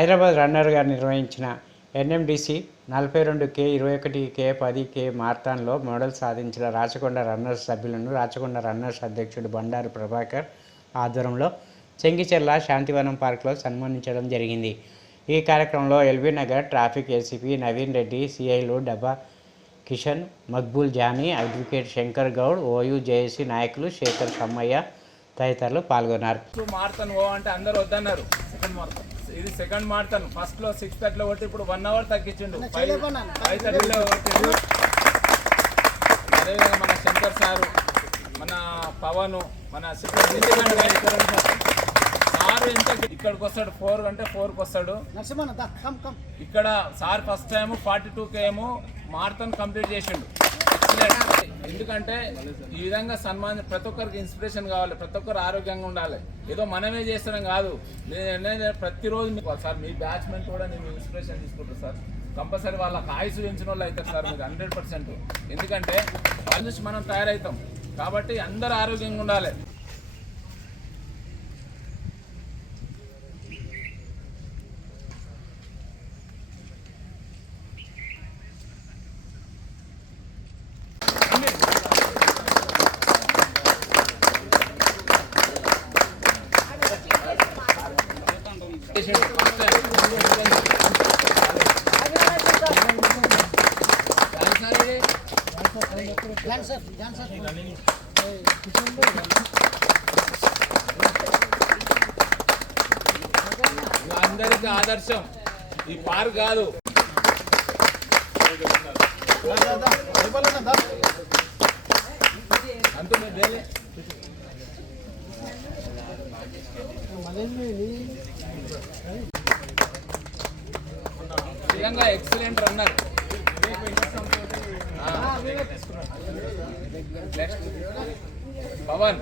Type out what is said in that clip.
హైదరాబాద్ రన్నర్గా నిర్వహించిన ఎన్ఎండిసి నలభై రెండు కే ఇరవై ఒకటి కే పది కే మారథాన్లో మోడల్ సాధించిన రాచకొండ రన్నర్స్ సభ్యులను రాచకొండ రన్నర్స్ అధ్యక్షుడు బండారు ప్రభాకర్ ఆధ్వర్యంలో చెంగిచెర్ల శాంతివనం పార్క్లో సన్మానించడం జరిగింది. ఈ కార్యక్రమంలో LB Nagar traffic ACP Naveen Reddy సిఐలు Dabba Kishan Maqbool Jani advocate Shankar Goud OU JAC నాయకులు శేఖర్ సమ్మయ్య తదితరులు పాల్గొన్నారు. ఫస్ట్ అంటే అందరు వద్దన్నారు. ఇది సెకండ్ మారతాను ఫస్ట్లో సిక్స్ థర్టీలో కొట్టి ఇప్పుడు వన్ అవర్ తగ్గించిండు. ఫైవ్ ఫైవ్ థర్టీలో కొట్టిండు. అదేవిధంగా మన శంకర్ సారు మన పవన్ మన సార్ ఎంత ఇక్కడికి వస్తాడు. ఫోర్ అంటే ఫోర్కి వస్తాడు. ఇక్కడ sir first time forty two కేమో మారథాన్ కంప్లీట్ చేసిండు. ఎందుకంటే ఈ విధంగా సన్మానం ప్రతి ఒక్కరికి ఇన్స్పిరేషన్ కావాలి ప్రతి ఒక్కరు ఆరోగ్యంగా ఉండాలి. ఏదో మనమే చేస్తున్నాం కాదు. నేను ప్రతిరోజు మీకు సార్ మీ బ్యాచ్మెంట్ కూడా నేను ఇన్స్పిరేషన్ తీసుకుంటాను సార్. కంపల్సరీ వాళ్ళకి ఆయుసు పెంచిన వాళ్ళు అవుతారు సార్ మీకు హండ్రెడ్ పర్సెంట్ ఎందుకంటే వాళ్ళ నుంచి మనం తయారవుతాం. కాబట్టి అందరూ ఆరోగ్యంగా ఉండాలి. అందరికీ ఆదర్శం ఈ పార్క్ కాదు దా, దా, అయిపోలేదా? దా. అంత దేలే నిజంగా ఎక్సలెంట్ రన్నర్ పవన్.